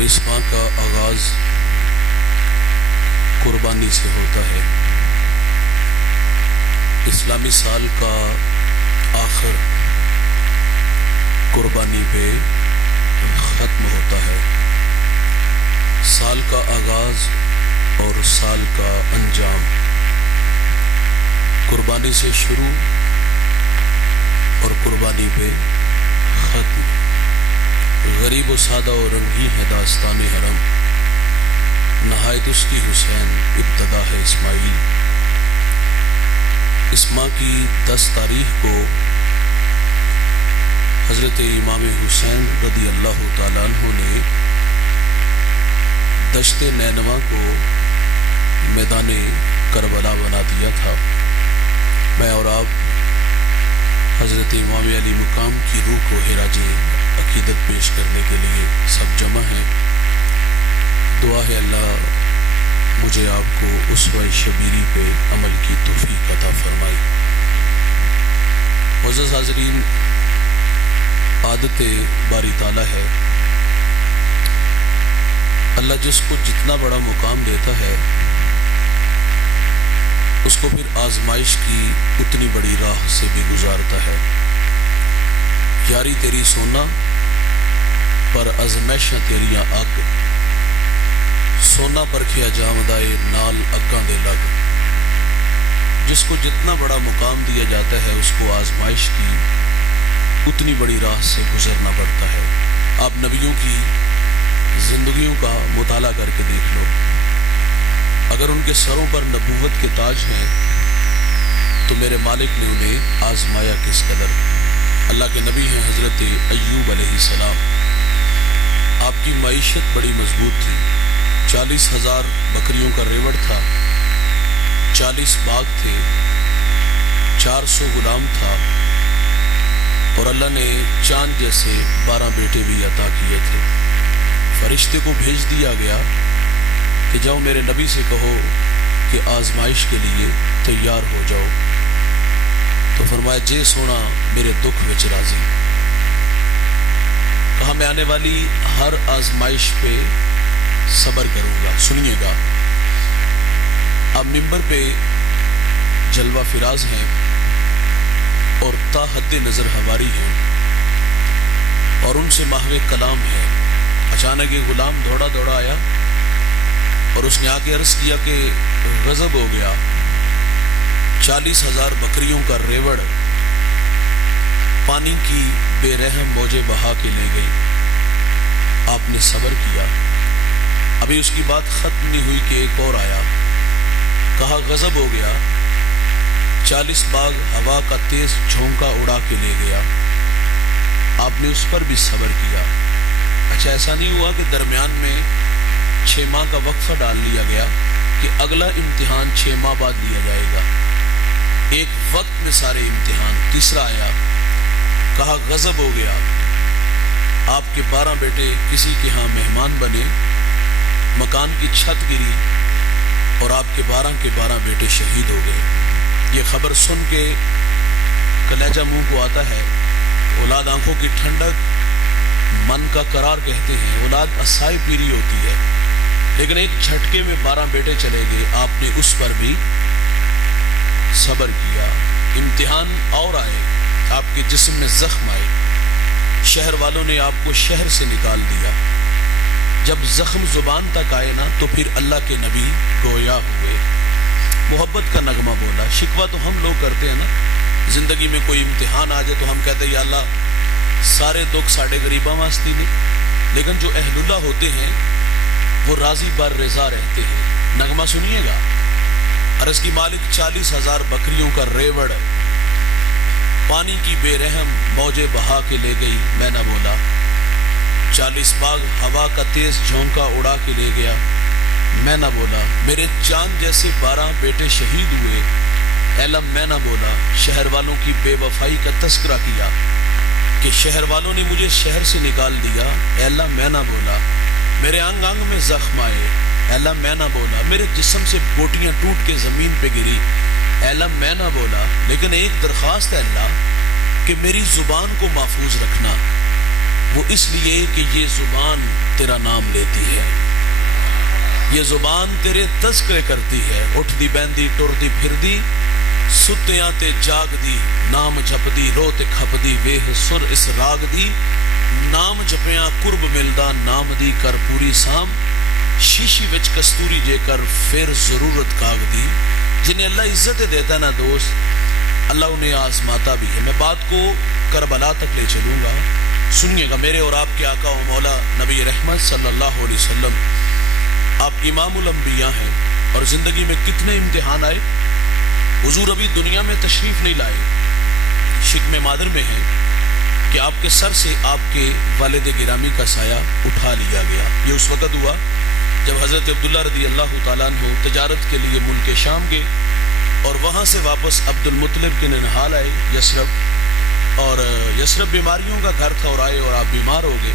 اور اس ماہ کا آغاز قربانی سے ہوتا ہے۔ اسلامی سال کا آخر قربانی پہ ختم ہوتا ہے۔ سال کا آغاز اور سال کا انجام قربانی سے شروع اور قربانی پہ ختم۔ غریب و سادہ و رنگی ہے داستان حرم، نہایت اس کی حسین ابتدا ہے اسماعیل۔ اس ماہ کی 10 تاریخ کو حضرت امام حسین رضی اللہ تعالیٰ عنہ نے دشت نینوا کو میدان کربلا بنا دیا تھا۔ میں اور آپ حضرت امام علی مقام کی روح کو خراج عقیدت پیش کرنے کے لیے سب جمع ہیں۔ دعا ہے اللہ مجھے آپ کو اسوہ شبیری پہ عمل کی توفیق عطا فرمائے۔ معزز حاضرین، عادت باری تعالیٰ ہے، اللہ جس کو جتنا بڑا مقام دیتا ہے اس کو پھر آزمائش کی اتنی بڑی راہ سے بھی گزارتا ہے۔ یاری تیری سونا پر ازمائشاں تیریاں اگ، سونا پرکھیا جامدائے نال اگاں دے لگ۔ جس کو جتنا بڑا مقام دیا جاتا ہے اس کو آزمائش کی اتنی بڑی راہ سے گزرنا پڑتا ہے۔ آپ نبیوں کی زندگیوں کا مطالعہ کر کے دیکھ لو، اگر ان کے سروں پر نبوت کے تاج ہیں تو میرے مالک نے انہیں آزمایا کس قدر۔ اللہ کے نبی ہیں حضرت ایوب علیہ السلام، آپ کی معیشت بڑی مضبوط تھی، 40,000 بکریوں کا ریوڑ تھا، 40 باغ تھے، 400 غلام تھا، اور اللہ نے چاند جیسے 12 بیٹے بھی عطا کیے تھے۔ فرشتے کو بھیج دیا گیا کہ جاؤ میرے نبی سے کہو کہ آزمائش کے لیے تیار ہو جاؤ، تو فرمایا جے سونا میرے دکھ وچ راضی۔ کہا میں آنے والی ہر آزمائش پہ صبر کروں گا۔ سنیے گا، آپ ممبر پہ جلوہ فراز ہیں اور تا حد نظر ہواری ہیں اور ان سے محو کلام ہے۔ اچانک ایک غلام دوڑا دوڑا آیا اور اس نے آ کے عرض کیا کہ غضب ہو گیا، 40,000 بکریوں کا ریوڑ پانی کی بے رحم موجیں بہا کے لے گئی۔ آپ نے صبر کیا، ابھی اس کی بات ختم نہیں ہوئی کہ ایک اور آیا، کہا غضب ہو گیا، 40 باغ ہوا کا تیز جھونکا اڑا کے لے گیا۔ آپ نے اس پر بھی صبر کیا۔ اچھا ایسا نہیں ہوا کہ درمیان میں 6 ماہ کا وقفہ ڈال لیا گیا کہ اگلا امتحان 6 ماہ بعد لیا جائے گا، ایک وقت میں سارے امتحان۔ تیسرا آیا، کہا غضب ہو گیا، آپ کے 12 بیٹے کسی کے ہاں مہمان بنے، مکان کی چھت گری اور آپ کے 12 کے 12 بیٹے شہید ہو گئے۔ یہ خبر سن کے کلیجہ منہ کو آتا ہے۔ اولاد آنکھوں کی ٹھنڈک، من کا قرار کہتے ہیں، اولاد اسائے پیری ہوتی ہے، لیکن ایک جھٹکے میں 12 بیٹے چلے گئے۔ آپ نے اس پر بھی صبر کیا۔ امتحان اور آئے، آپ کے جسم میں زخم آئے، شہر والوں نے آپ کو شہر سے نکال دیا۔ جب زخم زبان تک آئے نا تو پھر اللہ کے نبی گویا ہوئے، محبت کا نغمہ بولا۔ شکوہ تو ہم لوگ کرتے ہیں نا، زندگی میں کوئی امتحان آ جائے تو ہم کہتے ہیں یا اللہ سارے دکھ ساڑے غریباں واسطے نہیں، لیکن جو اہل اللہ ہوتے ہیں وہ راضی بر رضا رہتے ہیں۔ نغمہ سنیے گا، عرض کی مالک 40,000 بکریوں کا ریوڑ پانی کی بے رحم موجیں بہا کے لے گئی، میں نہ بولا، 40 باغ ہوا کا تیز جھونکا اڑا کے لے گیا، میں نہ بولا، میرے چاند جیسے 12 بیٹے شہید ہوئے، علم میں نہ بولا، شہر والوں کی بے وفائی کا تذکرہ کیا کہ شہر والوں نے مجھے شہر سے نکال دیا، اے اللہ میں نہ بولا، میرے انگ انگ میں زخم آئے، اے اللہ میں نہ بولا، میرے جسم سے بوٹیاں ٹوٹ کے زمین پہ گری، اے اللہ میں نہ بولا، لیکن ایک درخواست ہے اللہ کہ میری زبان کو محفوظ رکھنا، وہ اس لیے کہ یہ زبان تیرا نام لیتی ہے، یہ زبان تیرے تذکرے کرتی ہے، اٹھدی بہندی ٹردی پھردی ستیاں تے جاگ دی، نام جپدی رو تے کھپدی ویہ سر اس راگ دی، نام جپیاں قرب ملدا نام دی کر پوری سام، شیشی وچ کستوری جے کر پھر ضرورت کاغ دی۔ جنہیں اللہ عزت دیتا ہے نا دوست، اللہ انہیں آزماتا بھی ہے۔ میں بات کو کربلا تک لے چلوں گا، سنیے گا۔ میرے اور آپ کے آقا و مولا نبی رحمت صلی اللہ علیہ وسلم، آپ امام الانبیاء ہیں، اور زندگی میں کتنے امتحان آئے، حضور ابھی دنیا میں تشریف نہیں لائے، شکم مادر میں ہیں کہ آپ کے سر سے آپ کے والد گرامی کا سایہ اٹھا لیا گیا۔ یہ اس وقت ہوا جب حضرت عبداللہ رضی اللہ تعالیٰ عنہ تجارت کے لیے ملک شام گئے، اور وہاں سے واپس عبد المطلب کے ننہال آئے یثرب، اور یثرب بیماریوں کا گھر تھا، اور آئے اور آپ بیمار ہو گئے۔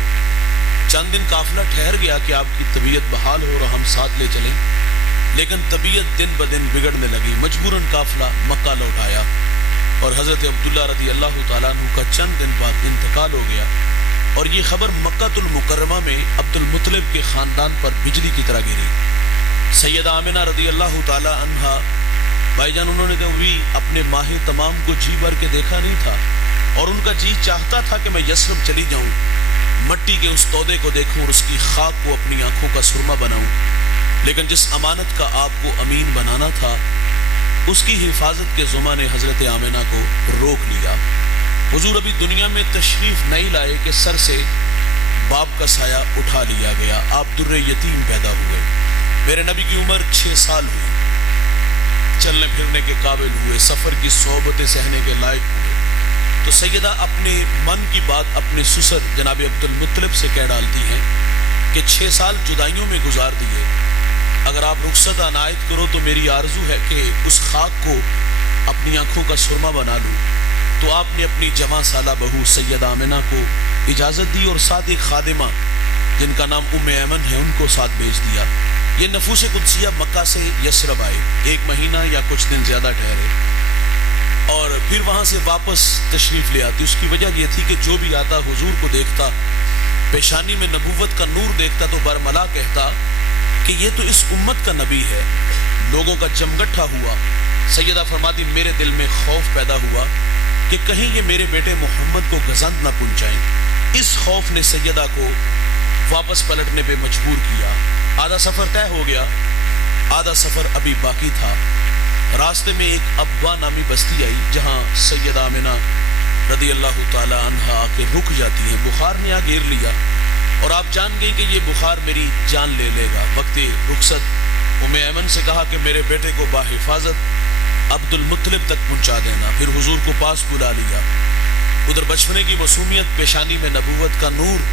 چند دن قافلہ ٹھہر گیا کہ آپ کی طبیعت بحال ہو اور ہم ساتھ لے چلیں، لیکن طبیعت دن بدن بگڑنے لگی، مجبوراً قافلہ مکہ لوٹ آیا، اور حضرت عبداللہ رضی اللہ تعالیٰ عنہ کا چند دن بعد انتقال ہو گیا۔ اور یہ خبر مکہ المکرمہ میں عبد المطلب کے خاندان پر بجلی کی طرح گری۔ سیدہ آمنہ رضی اللہ تعالیٰ عنہا بھائی جان، انہوں نے کبھی اپنے ماہ تمام کو جی بھر کے دیکھا نہیں تھا، اور ان کا جی چاہتا تھا کہ میں یثرب چلی جاؤں، مٹی کے اس تودے کو دیکھوں اور اس کی خاک کو اپنی آنکھوں کا سرما بناؤں، لیکن جس امانت کا آپ کو امین بنانا تھا، اس کی حفاظت کے ذمہ نے حضرت آمنہ کو روک لیا۔ حضور ابھی دنیا میں تشریف نہیں لائے کہ سر سے باپ کا سایہ اٹھا لیا گیا، آپ در یتیم پیدا ہوئے۔ میرے نبی کی عمر 6 سال ہوئی، چلنے پھرنے کے قابل ہوئے، سفر کی صحبتیں سہنے کے لائق ہوئے، تو سیدہ اپنے من کی بات اپنے سسر جناب عبد المطلب سے کہہ ڈالتی ہیں کہ 6 سال جدائیوں میں گزار دیے، اگر آپ رخصت عنایت کرو تو میری آرزو ہے کہ اس خاک کو اپنی آنکھوں کا سرما بنا لوں۔ تو آپ نے اپنی جوان سالہ بہو سیدہ آمنہ کو اجازت دی، اور ساتھ ایک خادمہ جن کا نام ام ایمن ہے ان کو ساتھ بھیج دیا۔ یہ نفوس قدسیہ مکہ سے یثرب آئے، 1 مہینہ یا کچھ دن زیادہ ٹھہرے، اور پھر وہاں سے واپس تشریف لے آتی۔ اس کی وجہ یہ تھی کہ جو بھی آتا حضور کو دیکھتا، پیشانی میں نبوت کا نور دیکھتا، تو برملا کہتا کہ یہ تو اس امت کا نبی ہے۔ لوگوں کا جمگٹھا ہوا۔ سیدہ فرماتی میرے دل میں خوف پیدا ہوا کہ کہیں یہ میرے بیٹے محمد کو گزند نہ پہنچائیں۔ اس خوف نے سیدہ کو واپس پلٹنے پہ مجبور کیا۔ آدھا سفر طے ہو گیا، آدھا سفر ابھی باقی تھا۔ راستے میں ایک ابوا نامی بستی آئی جہاں سیدہ آمنہ رضی اللہ تعالی عنہ آ کے رک جاتی ہیں۔ بخار نے آ گھیر لیا، اور آپ جان گئی کہ یہ بخار میری جان لے لے گا۔ وقت رخصت ام ایمن سے کہا کہ میرے بیٹے کو باحفاظت عبد المطلب تک پہنچا دینا، پھر حضور کو پاس بلا لیا۔ ادھر بچپنے کی معصومیت، پیشانی میں نبوت کا نور،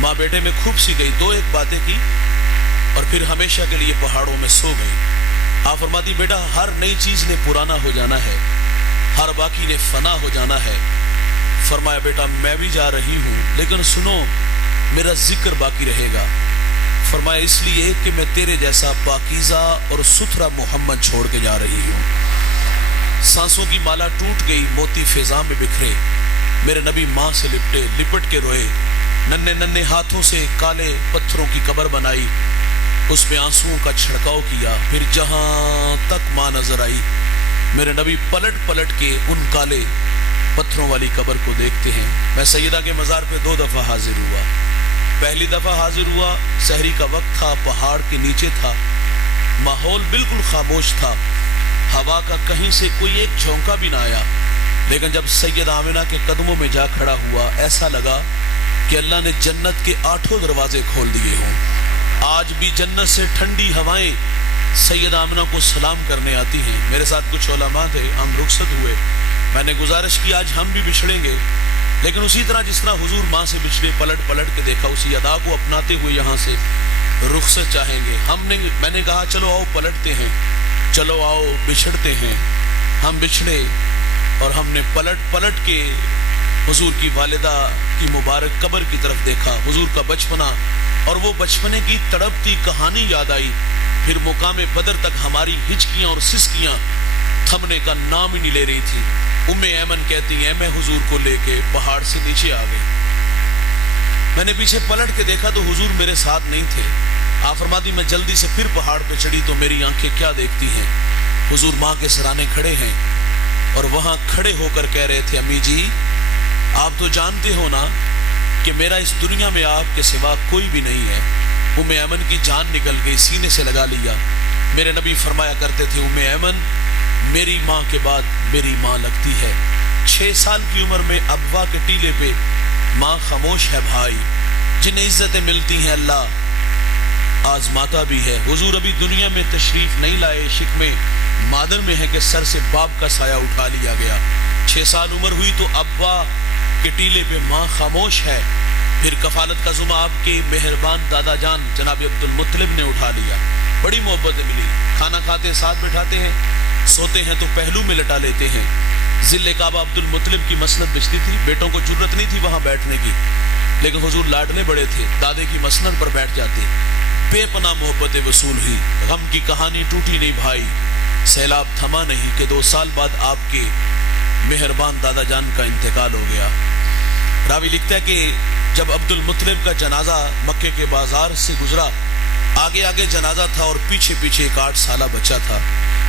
ماں بیٹے میں خوب سی گئی، 2 ایک باتیں کی، اور پھر ہمیشہ کے لیے پہاڑوں میں سو گئی۔ آپ فرماتی بیٹا ہر نئی چیز نے پرانا ہو جانا ہے، ہر باقی نے فنا ہو جانا ہے۔ فرمایا بیٹا میں بھی جا رہی ہوں، لیکن سنو میرا ذکر باقی رہے گا۔ فرمایا اس لیے کہ میں تیرے جیسا پاکیزہ اور ستھرا محمد چھوڑ کے جا رہی ہوں۔ سانسوں کی مالا ٹوٹ گئی، موتی فضا میں بکھرے، میرے نبی ماں سے لپٹ کے روئے، ننھے ننھے ہاتھوں سے کالے پتھروں کی قبر بنائی، اس میں آنسوؤں کا چھڑکاؤ کیا، پھر جہاں تک ماں نظر آئی میرے نبی پلٹ پلٹ کے ان کالے پتھروں والی قبر کو دیکھتے ہیں۔ میں سیدہ کے مزار پہ 2 دفعہ حاضر ہوا۔ پہلی دفعہ حاضر ہوا، سحری کا وقت تھا، پہاڑ کے نیچے تھا، ماحول بالکل خاموش تھا، ہوا کا کہیں سے کوئی ایک جھونکا بھی نہ آیا، لیکن جب سیدہ آمنہ کے قدموں میں جا کھڑا ہوا ایسا لگا کہ اللہ نے جنت کے 8 دروازے کھول دیے ہوں۔ آج بھی جنت سے ٹھنڈی ہوائیں سیدہ آمنہ کو سلام کرنے آتی ہیں۔ میرے ساتھ کچھ علماء تھے، ہم رخصت ہوئے، میں نے گزارش کی آج ہم بھی بچھڑیں گے، لیکن اسی طرح جس طرح حضور ماں سے بچھڑے، پلٹ پلٹ کے دیکھا، اسی ادا کو اپناتے ہوئے یہاں سے رخصت چاہیں گے۔ میں نے کہا چلو آؤ پلٹتے ہیں، چلو آؤ بچھڑتے ہیں۔ ہم بچھڑے اور ہم نے پلٹ پلٹ کے حضور کی والدہ کی مبارک قبر کی طرف دیکھا، حضور کا بچپنا اور وہ بچپنے کی تڑپتی کہانی یاد آئی۔ پھر مقام بدر تک ہماری ہچکیاں اور سسکیاں تھمنے کا نام ہی نہیں لے رہی تھی۔ ام ایمن کہتی ہیں میں حضور کو لے کے پہاڑ سے نیچے آ گئی۔ میں نے پیچھے پلٹ کے دیکھا تو حضور میرے ساتھ نہیں تھے. آپ فرماتی میں جلدی سے پھر پہاڑ پہ چڑھی تو میری آنکھیں کیا دیکھتی ہیں, حضور ماں کے سرانے کھڑے ہیں اور وہاں کھڑے ہو کر کہہ رہے تھے, امی جی آپ تو جانتے ہو نا کہ میرا اس دنیا میں آپ کے سوا کوئی بھی نہیں ہے. ام ایمن کی جان نکل گئی, سینے سے لگا لیا. میرے نبی فرمایا کرتے تھے, ام ایمن میری ماں کے بعد میری ماں لگتی ہے. 6 سال کی عمر میں ابوا کے ٹیلے پہ ماں خاموش ہے بھائی. جنہیں عزتیں ملتی ہیں اللہ آزماتا بھی ہے. حضور ابھی دنیا میں تشریف نہیں لائے, شک میں مادر میں ہے کہ سر سے باپ کا سایہ اٹھا لیا گیا. 6 سال عمر ہوئی تو ابوا کے ٹیلے پہ ماں خاموش ہے. پھر کفالت کا ذمہ آپ کے مہربان دادا جان جناب عبد المطلب نے اٹھا لیا. بڑی محبتیں ملی. کھانا کھاتے ساتھ بٹھاتے ہیں, سوتے ہیں تو پہلو میں لٹا لیتے ہیں. ذل کعبہ عبد المطلب کی مسند بچتی تھی, بیٹوں کو جرت نہیں تھی وہاں بیٹھنے کی, لیکن حضور لاڈلے بڑے تھے, دادے کی مسند پر بیٹھ جاتے. بے پناہ محبتیں وصول ہوئی. غم کی کہانی ٹوٹی نہیں بھائی, سیلاب تھما نہیں کہ 2 سال بعد آپ کے مہربان دادا جان کا انتقال ہو گیا. راوی لکھتا ہے کہ جب عبد المطلب کا جنازہ مکے کے بازار سے گزرا, آگے آگے جنازہ تھا اور پیچھے پیچھے ایک 8 سالہ بچہ تھا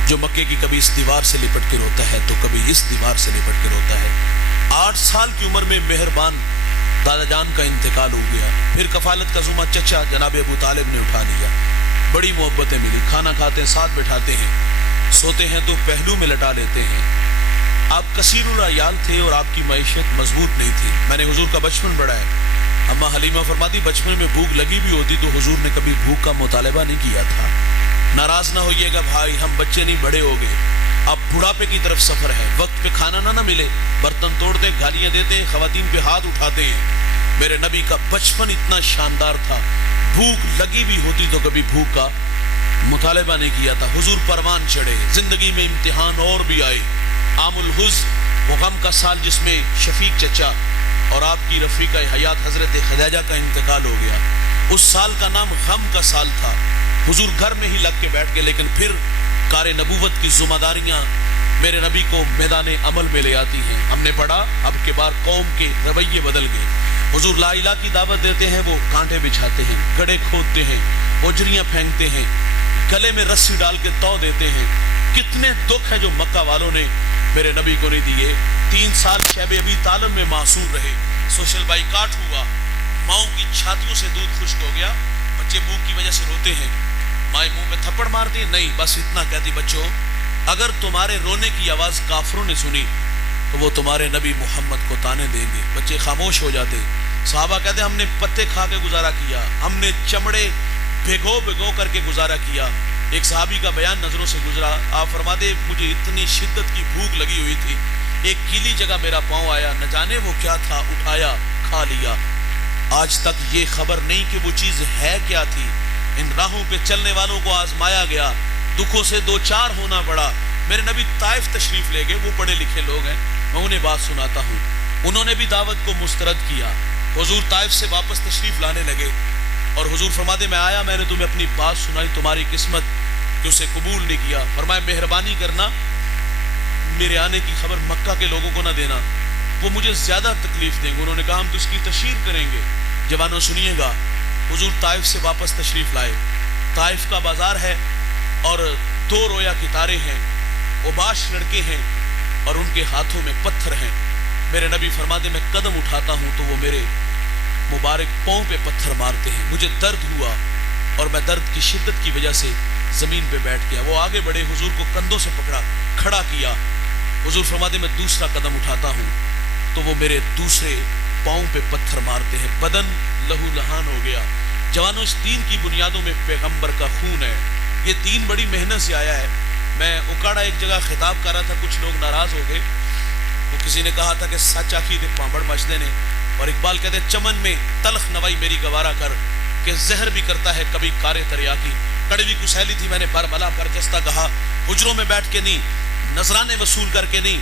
جو مکے کی کبھی اس دیوار سے لپٹ کے روتا ہے تو کبھی اس دیوار سے لپٹ کے روتا ہے. 8 سال کی عمر میں مہربان دادا جان کا انتقال ہو گیا. پھر کفالت کا ذمہ چچا جناب ابو طالب نے اٹھا لیا. بڑی محبتیں ملی. کھانا کھاتے ہیں ساتھ بٹھاتے ہیں, سوتے ہیں تو پہلو میں لٹا لیتے ہیں. آپ کثیر العیال تھے اور آپ کی معیشت مضبوط نہیں تھی. میں نے حضور کا بچپن بڑھا ہے. اما حلیمہ فرماتی بچپن میں بھوک لگی بھی ہوتی تو حضور نے کبھی بھوک کا مطالبہ نہیں کیا تھا. ناراض نہ ہوئیے گا بھائی, ہم بچے نہیں بڑے ہو گئے, اب بڑھاپے کی طرف سفر ہے. وقت پہ کھانا نہ ملے, برتن توڑ دیں, گالیاں دیتے ہیں, خواتین پہ ہاتھ اٹھاتے ہیں. میرے نبی کا بچپن اتنا شاندار تھا, بھوک لگی بھی ہوتی تو کبھی بھوک کا مطالبہ نہیں کیا تھا. حضور پروان چڑھے, زندگی میں امتحان اور بھی آئے. عام الحزن وہ غم کا سال جس میں شفیق چچا اور آپ کی رفیقہ حیات حضرت خدیجہ کا انتقال ہو گیا. اس سال کا نام غم کا سال تھا. حضور گھر میں ہی لگ کے بیٹھ گئے, لیکن پھر کار نبوت کی ذمہ داریاں میرے نبی کو میدان عمل میں لے آتی ہیں. ہم نے پڑھا اب کے بار قوم کے رویے بدل گئے. حضور لا الہ کی دعوت دیتے ہیں, وہ کانٹے بچھاتے ہیں, گڑھے کھودتے ہیں, اجریاں پھینکتے ہیں, گلے میں رسی ڈال کے تو دیتے ہیں. کتنے دکھ ہیں جو مکہ والوں نے میرے نبی کو نہیں دیے. 3 سال شیب ابی طالب میں معصور رہے. سوشل بائیکاٹ ہوا, ماؤں کی چھاتیوں سے دودھ خشک ہو گیا. بچے بھوک کی وجہ سے روتے ہیں, مائیں منہ میں تھپڑ مارتی نہیں, بس اتنا کہتی بچوں اگر تمہارے رونے کی آواز کافروں نے سنی تو وہ تمہارے نبی محمد کو تانے دیں گے. بچے خاموش ہو جاتے. صحابہ کہتے ہم نے پتے کھا کے گزارا کیا, ہم نے چمڑے بھگو بھگو کر کے گزارا کیا. ایک صحابی کا بیان نظروں سے گزرا, آپ فرماتے مجھے اتنی شدت کی بھوک لگی ہوئی تھی, ایک گیلی جگہ میرا پاؤں آیا, نہ جانے وہ کیا تھا, اٹھایا کھا لیا. آج تک یہ خبر نہیں کہ وہ چیز ہے کیا تھی. ان راہوں پہ چلنے والوں کو آزمایا گیا, دکھوں سے 2-4 ہونا پڑا. میرے نبی طائف تشریف لے گئے, وہ پڑھے لکھے لوگ ہیں, میں انہیں بات سناتا ہوں. انہوں نے بھی دعوت کو مسترد کیا. حضور طائف سے واپس تشریف لانے لگے اور حضور فرماتے میں آیا, میں نے تمہیں اپنی بات سنائی, تمہاری قسمت کہ اسے قبول نہیں کیا. فرمایا مہربانی کرنا میرے آنے کی خبر مکہ کے لوگوں کو نہ دینا, وہ مجھے زیادہ تکلیف دیں گے. انہوں نے کہا ہم تو اس کی تشہیر کریں گے. جوانوں سنیے گا, حضور طائف سے واپس تشریف لائے. طائف کا بازار ہے اور 2 رویا ستارے ہیں, اوباش لڑکے ہیں اور ان کے ہاتھوں میں پتھر ہیں. میرے نبی فرماتے میں قدم اٹھاتا ہوں تو وہ میرے مبارک پاؤں پہ پتھر مارتے ہیں. مجھے درد ہوا اور میں درد کی شدت کی وجہ سے زمین پہ بیٹھ گیا. وہ آگے بڑھے, حضور کو کندھوں سے پکڑا, کھڑا کیا. حضور فرماتے میں دوسرا قدم اٹھاتا ہوں تو وہ میرے دوسرے پاؤں پہ پتھر مارتے ہیں. بدن لہو لہان ہو گیا. جوانوں اس دین کی بنیادوں میں پیغمبر کا خون ہے. یہ دین بڑی محنت سے آیا ہے. میں اکاڑا ایک جگہ خطاب کر رہا تھا, کچھ لوگ ناراض ہو گئے. وہ کسی نے کہا تھا کہ سچ آخی دے پامبڑ مچدے نے, اور اقبال کہتے چمن میں تلخ نوائی میری گوارا کر, کہ زہر بھی کرتا ہے کبھی کارے تریاکی. کڑوی کو سہیلی تھی میں نے برملا برجستہ کہا, حجروں میں بیٹھ کے نہیں, نذرانے وصول کر کے نہیں,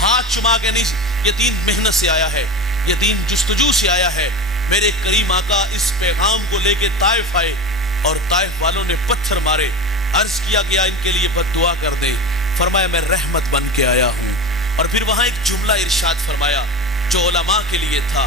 ہاتھ چما کے نہیں. یہ دین محنت سے آیا ہے, یہ دین جستجو سے آیا ہے. میرے کریم آقا اس پیغام کو لے کے طائف آئے اور طائف والوں نے پتھر مارے. عرض کیا گیا ان کے لیے بد دعا کر دیں. فرمایا میں رحمت بن کے آیا ہوں. اور پھر وہاں ایک جملہ ارشاد فرمایا جو علماء کے لیے تھا,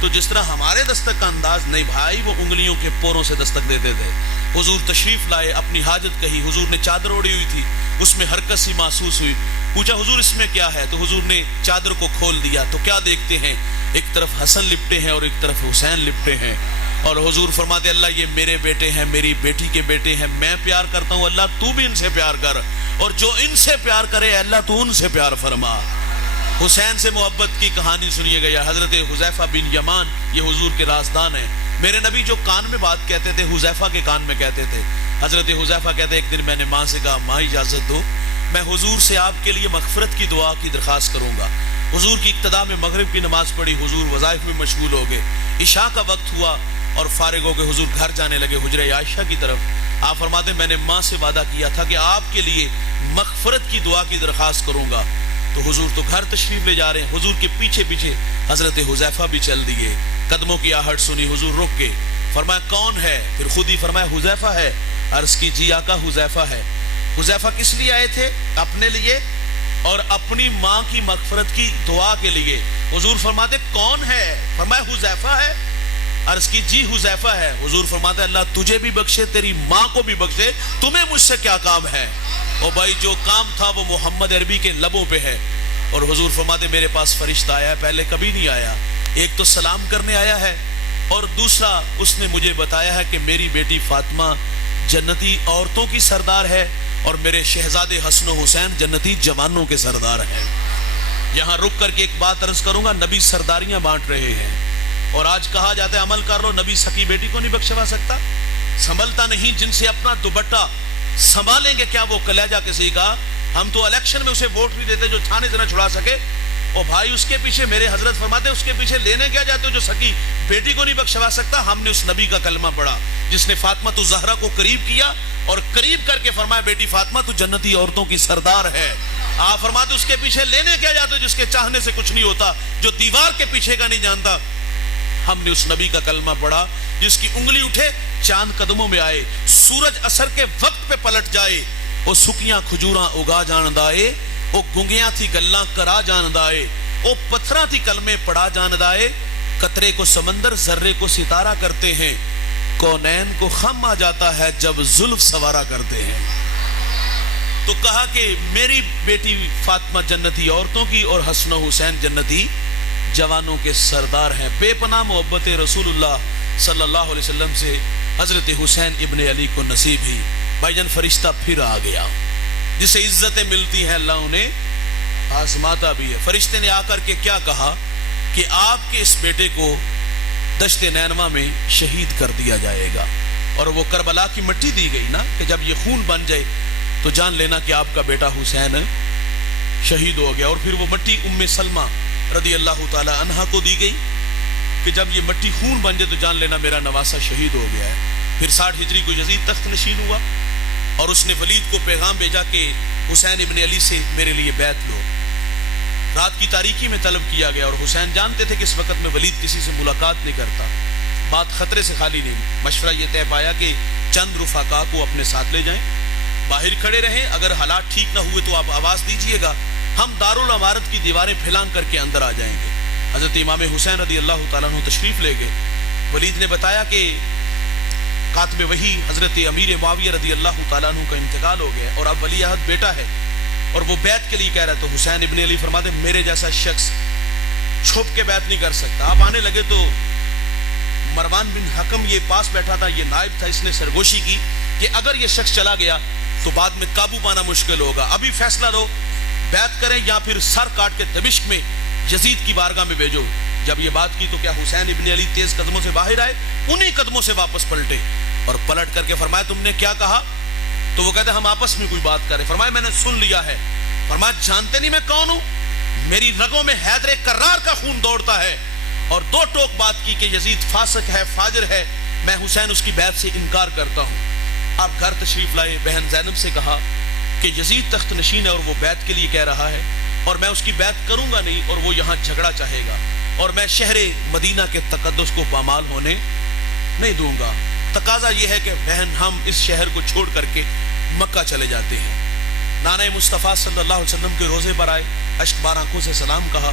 تو جس طرح ہمارے دستک کا انداز نہیں بھائی، وہ انگلیوں کے پوروں سے دستک دیتے تھے. حضور تشریف لائے، اپنی حاجت کہی. حضور نے چادر اوڑی ہوئی تھی، اس میں حرکت سی محسوس ہوئی. پوچھا حضور اس میں کیا ہے؟ تو حضور نے چادر کو کھول دیا. تو کیا دیکھتے ہیں؟ ایک طرف حسن لپٹے ہیں اور ایک طرف حسین لپٹے ہیں. اور حضور فرماتے اللہ یہ میرے بیٹے ہیں، میری بیٹی کے بیٹے ہیں، میں پیار کرتا ہوں، اللہ تو بھی ان سے پیار کر، اور جو ان سے پیار کرے اللہ تو ان سے پیار فرما. حسین سے محبت کی کہانی سنیے گا. حضرت حذیفہ بن یمان یہ حضور کے رازدان ہیں. میرے نبی جو کان میں بات کہتے تھے حذیفہ کے کان میں کہتے تھے. حضرت حذیفہ کہتے ایک دن میں نے ماں سے کہا ماں اجازت دو، میں حضور سے آپ کے لیے مغفرت کی دعا کی درخواست کروں گا. حضور کی اقتدا میں مغرب کی نماز پڑھی، حضور وظائف میں مشغول ہو گئے. عشاء کا وقت ہوا اور فارغ ہو کے حضور گھر جانے لگے حجرہ عائشہ کی طرف. آپ فرماتے میں نے ماں سے وعدہ کیا تھا کہ آپ کے لیے مغفرت کی دعا کی درخواست کروں گا. تو حضور تو گھر تشریف لے جا رہے ہیں، حضور کے پیچھے پیچھے حضرت حذیفہ بھی چل دیے. قدموں کی آہٹ سنی، حضور رک گئے. فرمایا کون ہے؟ پھر خود ہی فرمایا حذیفہ ہے. عرض کی جی آقا حذیفہ ہے. حذیفہ کس لیے آئے تھے؟ اپنے لیے اور اپنی ماں کی مغفرت کی دعا کے لیے. حضور فرماتے کون ہے؟ فرمایا حذیفہ ہے. عرض کی جی حذیفہ ہے. حضور فرماتے اللہ تجھے بھی بخشے، تیری ماں کو بھی بخشے، تمہیں مجھ سے کیا کام ہے؟ او بھائی جو کام تھا وہ محمد عربی کے لبوں پہ ہے. اور حضور فرماتے میرے پاس فرشتہ آیا ہے، پہلے کبھی نہیں آیا. ایک تو سلام کرنے آیا ہے اور دوسرا اس نے مجھے بتایا ہے کہ میری بیٹی فاطمہ جنتی عورتوں کی سردار ہے اور میرے شہزادے حسن و حسین جنتی جوانوں کے سردار ہیں. یہاں رک کر کے ایک بات عرض کروں گا، نبی سرداریاں بانٹ رہے ہیں اور آج کہا جاتا ہے عمل کر لو، نبی سکی بیٹی کو نہیں بخشوا سکتا، سنبھلتا نہیں. جن سے اپنا دوپٹہ سنبھالیں گے کیا وہ کلیجہ کسی کا؟ ہم تو الیکشن میں اسے ووٹ نہیں دیتے جو چھانے سے نہ چھڑا سکے. اور بھائی اس کے پیچھے میرے حضرت فرماتے اس کے پیچھے لینے کیا جاتے ہو جو سکی بیٹی کو نہیں بخشوا سکتا. ہم نے اس نبی کا کلمہ پڑھا جس نے فاطمہ تو زہرا کو قریب کیا اور قریب کر کے فرمایا بیٹی فاطمہ تو جنتی عورتوں کی سردار ہے. آپ فرماتے اس کے پیچھے لینے کیا جاتے ہو جس کے چاہنے سے کچھ نہیں ہوتا، جو دیوار کے پیچھے کا نہیں جانتا. ہم نے اس نبی کا کلمہ پڑھا جس کی انگلی اٹھے چاند قدموں میں آئے، سورج اثر کے وقت پہ پلٹ جائے، وہ سکیاں کھجوراں اگا جان دائے، وہ گنگیاں تھی گلاں کرا جان دائے، وہ پتھراں تھی کلمے پڑھا جان دائے. قطرے کو سمندر ذرے کو ستارہ کرتے ہیں، کونین کو خم آ جاتا ہے جب زلف سوارا کرتے ہیں. تو کہا کہ میری بیٹی فاطمہ جنتی عورتوں کی اور حسن و حسین جنتی جوانوں کے سردار ہیں. بے پناہ محبت رسول اللہ صلی اللہ علیہ وسلم سے حضرت حسین ابن علی کو نصیب ہی. بھائی جان فرشتہ پھر آ گیا، جسے عزتیں ملتی ہیں اللہ انہیں آزماتا بھی ہے. فرشتے نے آ کر کے کیا کہا کہ آپ کے اس بیٹے کو دشت نینوا میں شہید کر دیا جائے گا. اور وہ کربلا کی مٹی دی گئی نا کہ جب یہ خون بن جائے تو جان لینا کہ آپ کا بیٹا حسین شہید ہو گیا. اور پھر وہ مٹی ام سلمہ رضی اللہ تعالی عنہا کو دی گئی کہ جب یہ مٹی خون بن جائے تو جان لینا میرا نواسہ شہید ہو گیا ہے. پھر 60 ہجری کو یزید تخت نشین ہوا اور اس نے ولید کو پیغام بھیجا کہ حسین ابن علی سے میرے لیے بیعت لو. رات کی تاریکی میں طلب کیا گیا اور حسین جانتے تھے کہ اس وقت میں ولید کسی سے ملاقات نہیں کرتا. بات خطرے سے خالی نہیں. مشورہ یہ طے پایا کہ چند رفقا کو اپنے ساتھ لے جائیں، باہر کھڑے رہیں، اگر حالات ٹھیک نہ ہوئے تو آپ آواز دیجئے گا، ہم دارالعمارت کی دیواریں پھیلان کر کے اندر آ جائیں گے. حضرت امام حسین رضی اللہ تعالیٰ عنہ تشریف لے گئے. ولید نے بتایا کہ کاتب وحی حضرت امیر معاویہ رضی اللہ تعالیٰ عنہ کا انتقال ہو گیا اور اب ولی عہد بیٹا ہے اور وہ بیعت کے لیے کہہ رہا. تو حسین ابن علی فرماتے میرے جیسا شخص چھپ کے بیعت نہیں کر سکتا. آپ آنے لگے تو مروان بن حکم یہ پاس بیٹھا تھا، یہ نائب تھا، اس نے سرگوشی کی کہ اگر یہ شخص چلا گیا تو بعد میں قابو پانا مشکل ہوگا، ابھی فیصلہ لو، بیعت کریں یا پھر سر کاٹ کے دمشق میں یزید کی بارگاہ میں بھیجو. جب یہ بات کی تو کیا حسین ابن علی تیز قدموں سے باہر آئے، انہی قدموں سے واپس پلٹے اور پلٹ کر کے فرمایا تم نے کیا کہا؟ تو وہ کہتے ہم آپس میں کوئی بات کریں. فرمایا میں نے سن لیا ہے. فرمایا جانتے نہیں میں کون ہوں؟ میری رگوں میں حیدر کرار کا خون دوڑتا ہے. اور دو ٹوک بات کی کہ یزید فاسق ہے، فاجر ہے، میں حسین اس کی بیعت سے انکار کرتا ہوں. آپ گھر تشریف لائے، بہن زینب سے کہا کہ یزید تخت نشین ہے اور وہ بیعت کے لیے کہہ رہا ہے اور میں اس کی بیعت کروں گا نہیں اور وہ یہاں جھگڑا چاہے گا اور میں شہر مدینہ کے تقدس کو پامال ہونے نہیں دوں گا. تقاضا یہ ہے کہ بہن ہم اس شہر کو چھوڑ کر کے مکہ چلے جاتے ہیں. نانا مصطفیٰ صلی اللہ علیہ وسلم کے روزے پر آئے، اشک بار آنکھوں سے سلام کہا.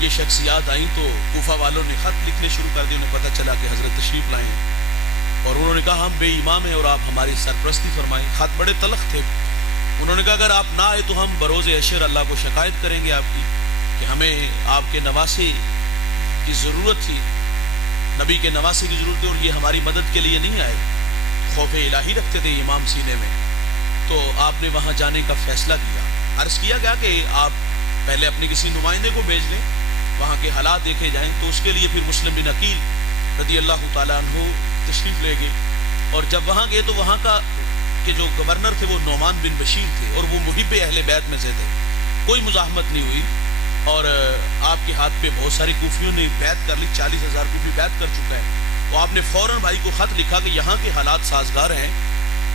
یہ شخصیات آئیں تو کوفہ والوں نے خط لکھنے شروع کر دیے. انہیں پتہ چلا کہ حضرت تشریف لائے ہیں اور انہوں نے کہا ہم بے ایمان ہیں اور آپ ہماری سرپرستی فرمائیں. خط بڑے تلخ تھے. انہوں نے کہا اگر آپ نہ آئے تو ہم بروز اشر اللہ کو شکایت کریں گے آپ کی کہ ہمیں آپ کے نواسے کی ضرورت تھی, نبی کے نواسے کی ضرورت تھی اور یہ ہماری مدد کے لیے نہیں آئے. خوف الہی رکھتے تھے امام سینے میں. تو آپ نے وہاں جانے کا فیصلہ کیا. عرض کیا گیا کہ آپ پہلے اپنے کسی نمائندے کو بھیج لیں, وہاں کے حالات دیکھے جائیں. تو اس کے لیے پھر مسلم بن عقیل رضی اللہ تعالیٰ عنہ تشریف لے گئے اور جب وہاں گئے تو وہاں کا کہ جو گورنر تھے وہ نعمان بن بشیر تھے اور وہ محب اہل بیت میں سے تھے. کوئی مزاحمت نہیں ہوئی اور آپ کے ہاتھ پہ بہت ساری کوفیوں نے بیعت کر لی. 40,000 کوفی بیعت کر چکا ہے. تو آپ نے فوراً بھائی کو خط لکھا کہ یہاں کے حالات سازگار ہیں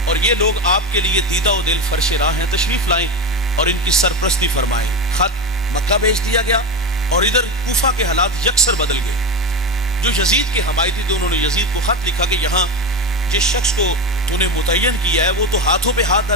اور یہ لوگ آپ کے لیے دیدہ و دل فرش راہ ہیں, تشریف لائیں اور ان کی سرپرستی فرمائیں. خط مکہ بھیج دیا گیا اور ادھر کوفہ کے حالات یکسر بدل گئے. جو یزید کے حمایتی تھے انہوں نے یزید کو خط لکھا کہ یہاں جس شخص کو انہیں متعین کیا ہے وہ تو ہاتھوں پہ ہاتھ